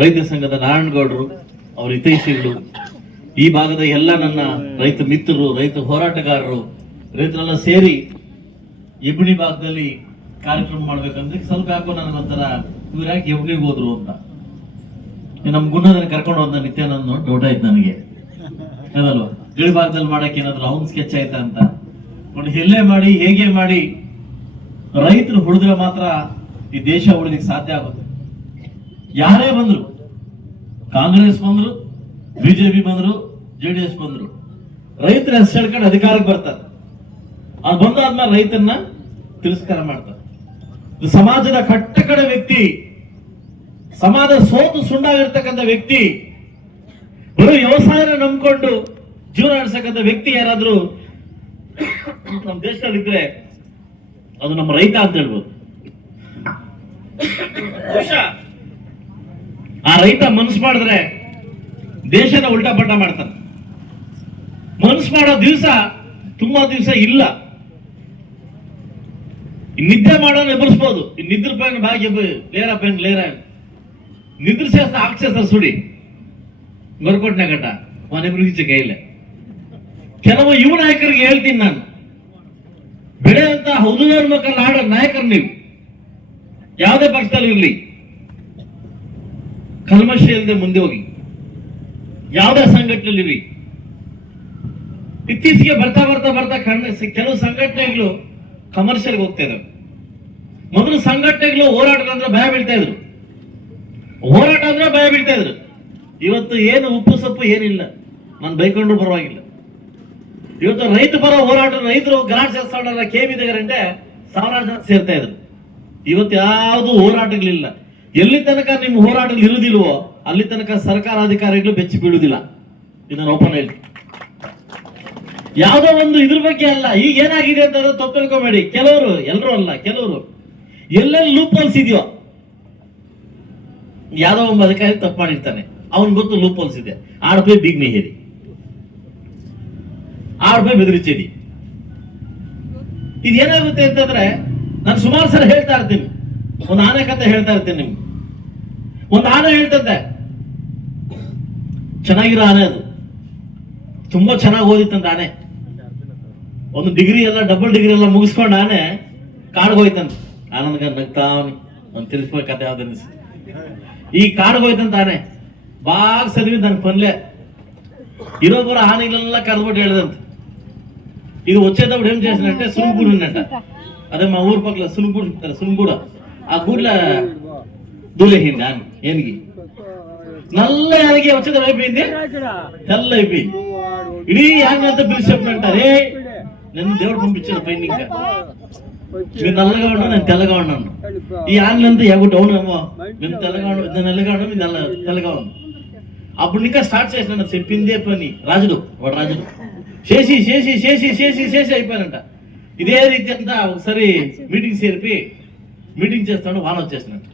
ರೈತ ಸಂಘದ ನಾರಾಯಣಗೌಡರು, ಅವರ ಹಿತೈಷಿಗಳು, ಈ ಭಾಗದ ಎಲ್ಲ ನನ್ನ ರೈತ ಮಿತ್ರರು, ರೈತ ಹೋರಾಟಗಾರರು, ರೈತರೆಲ್ಲ ಸೇರಿ ಎಬ್ಬಿಣಿ ಭಾಗದಲ್ಲಿ ಕಾರ್ಯಕ್ರಮ ಮಾಡ್ಬೇಕಂದ್ರೆ ಸ್ವಲ್ಪ ಯಾಕೋ ನನಗೊಂಥರ ಇವ್ರು ಯಾಕೆ ಹೋದ್ರು ಅಂತ. ನಮ್ ನಮ್ಮ ಗುಣದಲ್ಲಿ ಕರ್ಕೊಂಡು ಹೋದ ನಿತ್ಯಾನಂದ್ ನೋಡಿ ಡೌಟ್ ಆಯ್ತು ನನಗೆ. ಅದಲ್ವಾ ಗಿಳಿ ಭಾಗದಲ್ಲಿ ಮಾಡಕ್ಕೆ ಏನಾದ್ರು ಅವನ್ ಸ್ಕೆಚ್ ಆಯ್ತಾ ಅಂತ. ಒಂದು ಎಲ್ಲೇ ಮಾಡಿ, ಹೇಗೆ ಮಾಡಿ ರೈತರು ಹುಡಿದ್ರೆ ಮಾತ್ರ ಈ ದೇಶ ಉಳಿಲಿಕ್ಕೆ ಸಾಧ್ಯ ಆಗುತ್ತೆ. ಯಾರೇ ಬಂದ್ರು, ಕಾಂಗ್ರೆಸ್ ಬಂದರು, ಬಿಜೆಪಿ ಬಂದ್ರು ಜೆಡಿಎಸ್ ಬಂದರು, ರೈತರ ಹೆಸರು ಅಧಿಕಾರಕ್ಕೆ ಬರ್ತಾರೆ? ಅದು ಬಂದಾದ್ಮೇಲೆ ರೈತನ್ನ ತಿರಸ್ಕಾರ ಮಾಡ್ತಾರೆ. ಸಮಾಜದ ಕಟ್ಟಕಡ ವ್ಯಕ್ತಿ, ಸಮಾಜ ಸೋತು ಸುಣ್ಣಾಗಿರ್ತಕ್ಕಂಥ ವ್ಯಕ್ತಿ, ಬರೀ ವ್ಯವಸಾಯನ ನಂಬ್ಕೊಂಡು ಜೀವನ ನಡೆಸಕ್ಕಂಥ ವ್ಯಕ್ತಿ ಯಾರಾದ್ರೂ ನಮ್ಮ ದೇಶದಲ್ಲಿ ಇದ್ರೆ ಅದು ನಮ್ಮ ರೈತ ಅಂತ ಹೇಳ್ಬೋದು. ಆ ರೈತ ಮನ್ಸು ಮಾಡಿದ್ರೆ ದೇಶದ ಉಲ್ಟಾ ಪಟ್ಟ ಮಾಡ್ತಾನೆ. ಮನ್ಸು ಮಾಡೋ ದಿವಸ ತುಂಬಾ ದಿವಸ ಇಲ್ಲ. ನಿದ್ದೆ ಮಾಡೋನ್ ಎಬ್ಬರಿಸ್ಬೋದು ನಿದ್ರ ಪೆನ್ ಬಾಗಿ ಎಬ್ಬ, ಲೇರ ಪೆನ್, ಲೇರ ನಿದ್ರಿಸೇಸ್ತ ಆಕ್ಷೇಸ್ತ ಸುಡಿ. ಬರ್ಕೊಟ್ನೆ ಗಟ್ಟ ಮನೆ ಈಚೆ ಕೈಲೆ ಕೆಲವು ಯುವ ನಾಯಕರಿಗೆ ಹೇಳ್ತೀನಿ ನಾನು. ಬೆಳೆ ಹೌದು ನಾಯಕರು ನೀವು. ಯಾವುದೇ ಪಕ್ಷದಲ್ಲಿ ಇರಲಿ ಕಲ್ಮಶ ಇಲ್ಲದೆ ಮುಂದೆ ಹೋಗಿ. ಯಾವುದೇ ಸಂಘಟನೆಯಲ್ಲಿ ಇತ್ತೀಚೆಗೆ ಬರ್ತಾ ಬರ್ತಾ ಬರ್ತಾ ಕಣ್ಣ ಕೆಲವು ಸಂಘಟನೆಗಳು ಕಮರ್ಷಿಯಲ್ಗೆ ಹೋಗ್ತಾ ಇದಾವೆ. ಮೊದಲು ಸಂಘಟನೆಗಳು ಹೋರಾಟ ಅಂದ್ರೆ ಭಯ ಬೀಳ್ತಾ ಇದ್ರು. ಹೋರಾಟ ಅಂದ್ರೆ ಭಯ ಬೀಳ್ತಾ ಇದ್ರು. ಇವತ್ತು ಏನು ಉಪ್ಪು ಸೊಪ್ಪು ಏನಿಲ್ಲ. ನಾನು ಬೈಕೊಂಡ್ರು ಪರವಾಗಿಲ್ಲ. ಇವತ್ತು ರೈತ ಪರ ಹೋರಾಟ, ರೈತರು ಗ್ರಾಂಡ್ ಸೇರ್ಸ್ಕೊಂಡ್ರ ಕೆ ಬಿ ಸಾವಿರಾರು ಜನ ಸೇರ್ತಾ ಇದ್ರು. ಇವತ್ತು ಯಾವುದು ಹೋರಾಟಗಳಿಲ್ಲ. ಎಲ್ಲಿ ತನಕ ನಿಮ್ಮ ಹೋರಾಟ ಇರುವುದಿಲ್ವೋ, ಅಲ್ಲಿ ತನಕ ಸರ್ಕಾರ ಅಧಿಕಾರಿಗಳು ಬೆಚ್ಚಿ ಬೀಳುವುದಿಲ್ಲ. ಇದನ್ನು ಓಪನ್ ಹೇಳಿ ಯಾವುದೋ ಒಂದು ಇದ್ರ ಬಗ್ಗೆ ಅಲ್ಲ, ಈಗ ಏನಾಗಿದೆ ಅಂತ ತಪ್ಪು ಕೆಲವರು, ಎಲ್ಲರೂ ಅಲ್ಲ, ಕೆಲವರು. ಎಲ್ಲೆಲ್ಲಿ ಲೂಪ್ ಹೋಲ್ಸ್ ಇದೆಯೋ, ಯಾವ್ದೋ ಒಬ್ಬ ಅಧಿಕಾರಿ ತಪ್ಪು ಮಾಡಿರ್ತಾನೆ. ಅವನ್ ಗೊತ್ತು ಲೂಪ್ ಹೋಲ್ಸ್ ಇದೆ. ಆರು ರೂಪಾಯಿ ಬಿಗ್ ಮೇಹೇರಿ ಆರು ರೂಪಾಯಿ ಬೆದರಿಚೇರಿ. ಇದೇನಾಗುತ್ತೆ ಅಂತಂದ್ರೆ, ನಾನು ಸುಮಾರು ಸಲ ಹೇಳ್ತಾ ಇರ್ತೀನಿ. ಒಂದು ಆನೆ ಕತೆ ಹೇಳ್ತಾ ಇರ್ತೀನಿ ನಿಮ್ಗೆ ಒಂದು ಆನೆ ಹೇಳ್ತಂತೆ ಚೆನ್ನಾಗಿರೋ ಆನೆ ಅದು ತುಂಬಾ ಚೆನ್ನಾಗಿ ಓದಿತ್ತಂತ ಆನೆ ಒಂದು ಡಿಗ್ರಿ ಎಲ್ಲ ಡಬಲ್ ಡಿಗ್ರಿ ಎಲ್ಲ ಮುಗಿಸ್ಕೊಂಡು ಆನೆ ಕಾಡ್ಗೆ ಹೋಯ್ತಂತ ಆನಂದ್ಗ ನಗ್ತಾವನಿ ಒಂದು ತಿಳಿಸ್ಬೇಕು ಕತೆ ಯಾವ್ದು ಈ ಕಾಡ್ಗೆ ಹೋಯ್ತಂತ ಆನೆ ಬಾಗ್ ಸದ್ವಿ ನನ್ ಪನ್ಲೆ ಇರೋ ಬರೋ ಆನೆಗಳೆಲ್ಲ ಕರೆದ್ಬಿಟ್ಟು ಹೇಳ್ದಂತ ಇದು వచ్చేటప్పుడు ఏం చేసినట్టే సునుగుడు ఉన్నట్ట అదే మా ఊరు పక్కల సునుగుడు ఇస్తారు సునుగుడ ఆ గూడ్ల దూలేసింది ఆయన ఏనికి నల్ల యానకి వచ్చేది అయిపోయింది తెల్ల అయిపోయింది ఇడీ యానంతా పిలిచి చెప్పినట్టారే నన్ను దేవుడు పంపించాడు పైన ఇంకా. మీరు నల్లగా ఉన్నా నేను తెల్లగా ఉన్నాను ఈ ఆంగ్లంతా ఎగు డౌన్ ఏమో. మేము తెల్లగా ఉన్నాం నల్లగా ఉన్నాం మీరు నల్ల తెల్లగా ఉన్నాం అప్పుడు ఇంకా స్టార్ట్ చేసిన చెప్పిందే పని. రాజుడు వాడు రాజుడు. చేసి చేసి చేసి చేసి చేసి అయిపోయానంట. ఇదే రీతి అంతా ఒకసారి మీటింగ్ చేరిపి మీటింగ్ చేస్తాడు వాన వచ్చేసినట్టు.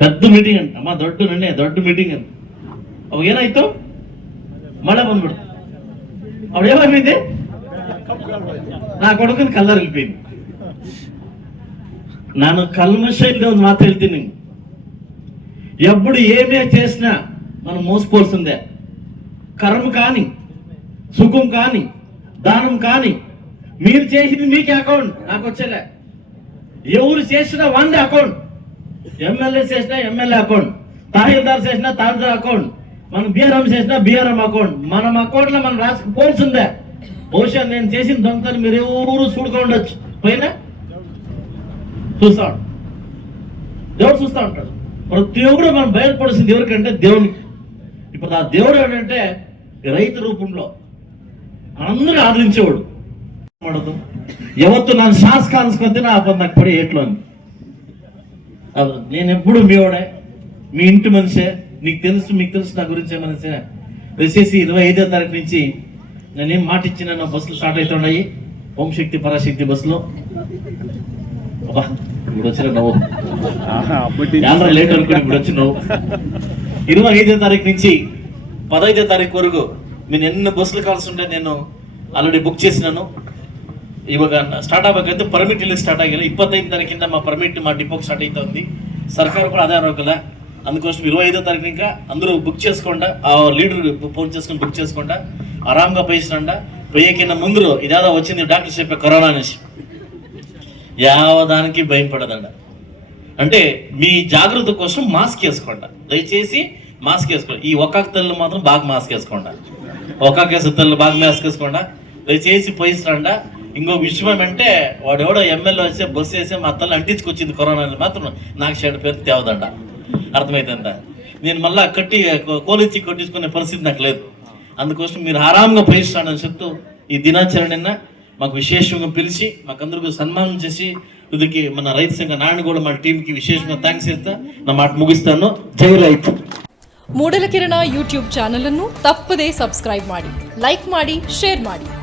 పెద్ద మీటింగ్ అంట. మా దొడ్డు నన్నే దొడ్డు మీటింగ్ అంట. అವಾಗ ఏనైతో మళ్ళా ಬಂದ್ಬಿಡ್ತು అప్పుడు ఏమైపోయింది నా కొడుకుని ಕಲ್ಲರ್ వెళ్ళిపోయింది నన్ను కల్మష ఇల్దే మాత్రం వెళ్తాను ఎప్పుడు ఏమే చేసినా మనం మోసపోల్సిందే. కర్మ కానీ సుఖం కానీ దానం కాని మీరు చేసింది మీకే అకౌంట్ నాకు వచ్చేలే. ఎవరు చేసినా వంద అకౌంట్. ఎమ్మెల్యే చేసినా ఎమ్మెల్యే అకౌంట్. తహసీల్దార్ చేసినా తహసీల్దార్ అకౌంట్. మనం బీఆర్ఎం చేసినా బీఆర్ఎం అకౌంట్. మనం అకౌంట్లో మనం పోల్సిందే బహుశా నేను చేసిన దొంగతనం మీరు ఎవరు చూడుకో ఉండొచ్చు. పోయినా? చూస్తాడు. దేవుడు చూస్తా ఉంటాడు. ప్రతి ఒక్కరు మనం బయటపడుతుంది ఎవరికంటే దేవునికి. ఇప్పుడు ఆ దేవుడు ఏంటంటే రైతు రూపంలో. అందరూ ఆదరించేవాడు. ಮಾಡೋದು ಯಾವತ್ತು ನಾನು ಶಾಸಕ ಅನ್ಸ್ಕೊಂತೀನಿ ಆ ಬಂದು నాకు పడే ఏట్లో అని ಅದು నేను ఎప్పుడు మీ వాడే మీ ఇంటి మనిషే నీకు తెలుసు మీకు తెలుసు నా గురించే మనిషే దయచేసి ఇరవై ఐదో తారీఖు నుంచి నేనేం మాట ఇచ్చిన నా బస్సులు స్టార్ట్ అవుతున్నాయి ఓం శక్తి పరాశక్తి బస్సులో అబ్బా ఇప్పుడు వచ్చిన నవ్వు యాభై లేట్ అనుకుని ఇప్పుడు వచ్చి నవ్వు ఇరవై ఐదో తారీఖు నుంచి పదహైదో తారీఖు వరకు నేను ఎన్ని బస్సులు కావాల్సి ఉంటే నేను ಆಲ್ರೆಡಿ ಬುಕ್ చేసినాను ಇವಾಗ ಸ್ಟಾರ್ಟ್ ಆಗಬೇಕಂತ ಪರ್ಮಿಟ್ ಇಲ್ಲಿ ಸ್ಟಾರ್ಟ್ ಆಗಿಲ್ಲ ಇಪ್ಪತ್ತೈದು ತಾರೀಕಿಂದ ಮಾ ಪರ್ಮಿಟ್ ಮಾ ಡಿಪೋಗೆ ಸ್ಟಾರ್ಟ್ ಆಯ್ತಾ ఉంది సర్కారు కూడా అదే అరవకల అందుకోసం ఇరవై ఐదో తారీఖు ఇంకా అందరూ బుక్ చేసుకోండా ఆ లీడర్ ఫోన్ చేసుకుని బుక్ చేసుకోండా ఆరాంగా పోయిస్తాండ పోయేకిన్న ముందు ఇదేదో వచ్చింది డాక్టర్ చెప్పే కరోనా అనేసి యావదానికి భయం పడదండ అంటే మీ జాగ్రత్త కోసం మాస్క్ వేసుకోండి దయచేసి మాస్క్ వేసుకోండి ఈ ఒక్కొక్క తల్లు మాత్రం బాగా మాస్క్ వేసుకోండి ఒక్కొక్క కేసు తల్లు బాగా మాస్క్ వేసుకోండి దయచేసి పోయిస్తాండ ఇంకో విషయం ఏమంటే వాడెవడో ఎమ్మెల్యే వచ్చే బస్సు వేసి మా తల్లి అంటించుకొచ్చింది కరోనా అని మాత్రం నాకు షెడ్ పేరు తేవదండ అర్థమైతుందా నేను మళ్ళా కట్టి కోలిచ్చి కొట్టించుకునే పరిస్థితి నాకు లేదు అందుకోసం మీరు ఆరాంగా పోయిస్తాడని చెప్తూ ఈ దినాచరణ మాకు విశేషంగా పిలిచి మాకందరికీ సన్మానం చేసి ఇదికి మన రైతు సంఘ నాన్న కూడా మన టీంకి విశేషంగా థ్యాంక్స్ చేస్తా నా మాట ముగిస్తాను జై రైతు ಮೂಡಲ ಕಿರಣ ಯೂಟ್ಯೂಬ್ ಚಾನಲ್ ಅನ್ನು ತಪ್ಪದೇ ಸಬ್ಸ್ಕ್ರೈಬ್ ಮಾಡಿ ಲೈಕ್ ಮಾಡಿ ಶೇರ್ ಮಾಡಿ